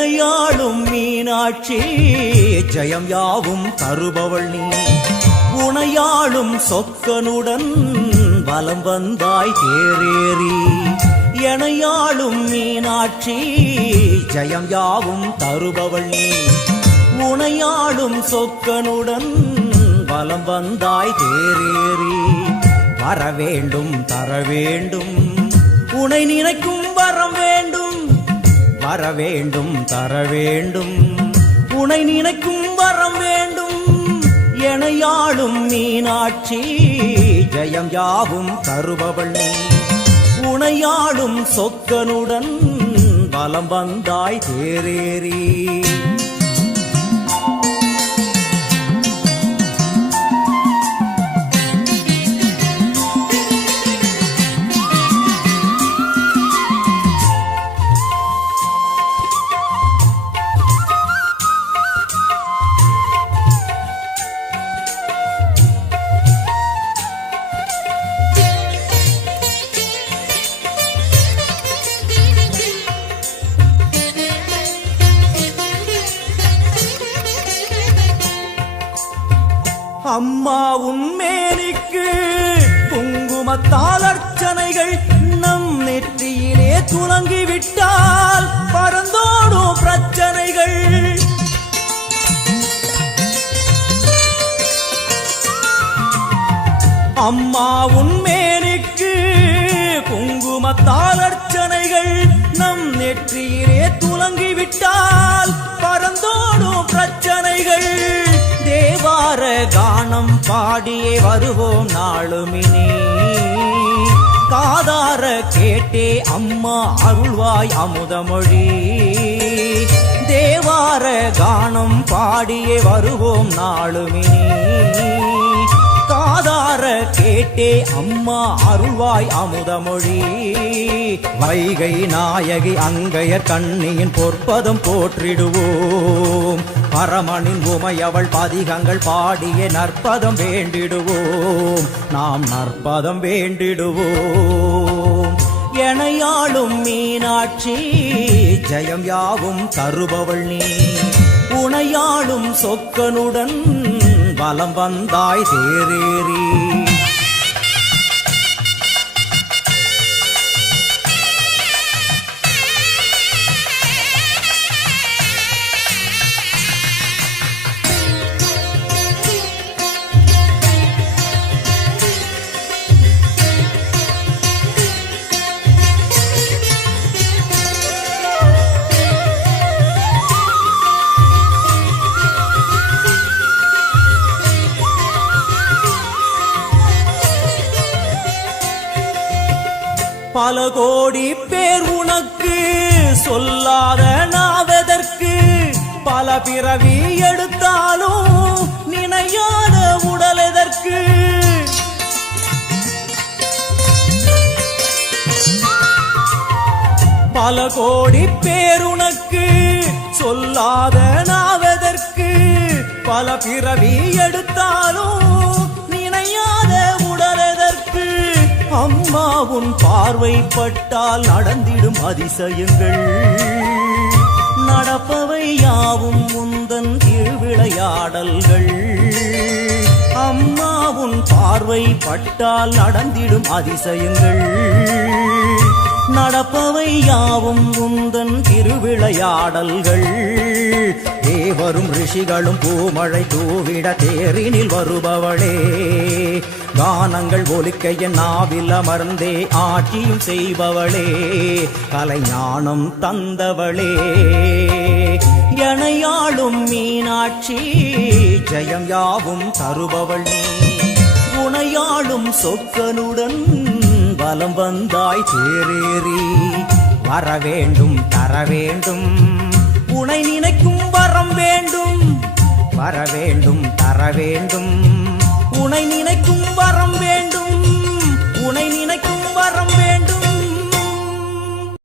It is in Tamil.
எனையாளும் மீனாட்சி ஜெயம் யாவும் தருபவள் நீ உனையாளும் சொக்கனுடன் வலம் வந்தாய் தேரேறி எனையாளும் மீனாட்சி ஜெயம் யாவும் தருபவள் நீ உனையாளும் சொக்கனுடன் வலம் வந்தாய் தேரேறி வரவேண்டும் தரவேண்டும் உனை நினைக்கும் வரம் வேண்டும் வரவேண்டும் தரவேண்டும் உனை நினைக்கும் வரம் வேண்டும் எனையாளும் மீனாட்சி ஜெயம் யாவும் தருபவள் நீ உனையாளும் சொக்கனுடன் வலம் வந்தாய் தேரேறி அம்மா உன்மேனிக்கு குங்குமத்தால் அர்ச்சனைகள் நம் நெற்றியிலே துலங்கிவிட்டால் பறந்தோடும் பிரச்சனைகள் அம்மா உன்மேனிக்கு குங்குமத்தால் அர்ச்சனைகள் நம் நெற்றியிலே துலங்கிவிட்டால் பறந்தோடும் பிரச்சனைகள் தேவார கானம் பாடியே வருவோம் நாளுமினே காதார கேட்டே அம்மா அருள்வாய் அமுதமொழி தேவார கானம் பாடியே வருவோம் நாளுமினே காதார கேட்டே அம்மா அருள்வாய் அமுதமொழி வைகை நாயகி அங்கையர் கண்ணியின் பொற்பதம் போற்றிடுவோம் பரமனின் உமையவள் பதிகங்கள் பாடிய நற்பதம் வேண்டிடுவோம் நாம் நற்பதம் வேண்டிடுவோம் எனையாளும் மீனாட்சி ஜெயம் யாவும் தருபவள் நீ உனையாளும் சொக்கனுடன் வலம் வந்தாய் தேரேறி பல கோடி பேர் உனக்கு சொல்லாத நாவதற்கு பல பிறவி எடுத்தாலும் நினையாத உடல் எதற்கு பல கோடி பேர் உனக்கு சொல்லாத நாவதற்கு பல பிறவி எடுத்தாலும் நினையாத உடல் எதற்கு அம்மா உன் பார்வைப்பட்டால் நடந்திடும் அதிசயங்கள் நடப்பவை யாவும் உந்தன் திருவிளையாடல்கள் அம்மா உன் பார்வைப்பட்டால் நடந்திடும் அதிசயங்கள் நடப்பவை யாவும் உந்தன் திருவிளையாடல்கள் தேவரும் ரிஷிகளும் பூமழை தூவிட தேரினில் வருபவளே கானங்கள் ஒலிக்க என் நாவில் அமர்ந்தே ஆட்சியும் செய்பவளே கலைஞானம் தந்தவளே எனையாளும் மீனாட்சி ஜெயம் யாவும் தருபவள் நீ உனையாளும் சொக்கனுடன் வலம் வந்தாய் தேரேறி வரவேண்டும் தரவேண்டும் உனை நினைக்கும் வரம் வேண்டும் வரவேண்டும் தரவேண்டும் உனை நினைக்கும்